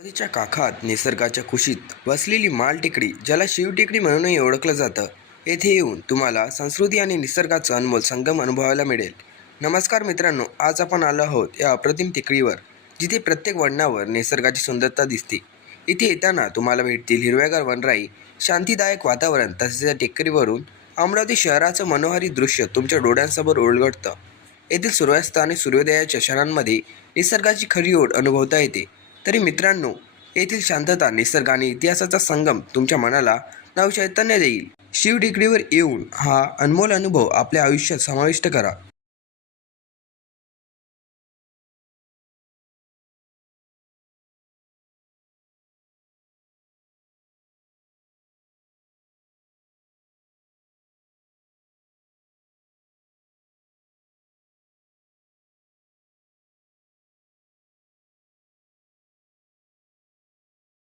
नदीच्या काठात निसर्गाच्या कुशीत बसलेली माल टेकडी, ज्याला शिवटेकडी म्हणूनही ओळखलं जातं, येथे येऊन तुम्हाला संस्कृती आणि निसर्गाचा अनमोल संगम अनुभवायला मिळेल. नमस्कार मित्रांनो, आज आपण आलो आहोत या अप्रतिम टेकडीवर, जिथे प्रत्येक वळणावर निसर्गाची सुंदरता दिसते. इथे येताना तुम्हाला भेटतील हिरव्यागार वनराई, शांतिदायक वातावरण, तसेच या टेकडीवरून अमरावती शहराचं मनोहारी दृश्य तुमच्या डोळ्यांसमोर उलगडतं. येथील सूर्यास्त आणि सूर्योदयाच्या क्षणांमध्ये निसर्गाची खरी ओढ अनुभवता येते. तरी मित्रांनो, येथील शांतता, निसर्ग आणि इतिहासाचा संगम तुमच्या मनाला नवचैतन्य देईल. शिव टेकडीवर येऊन हा अनमोल अनुभव आपल्या आयुष्यात समाविष्ट करा.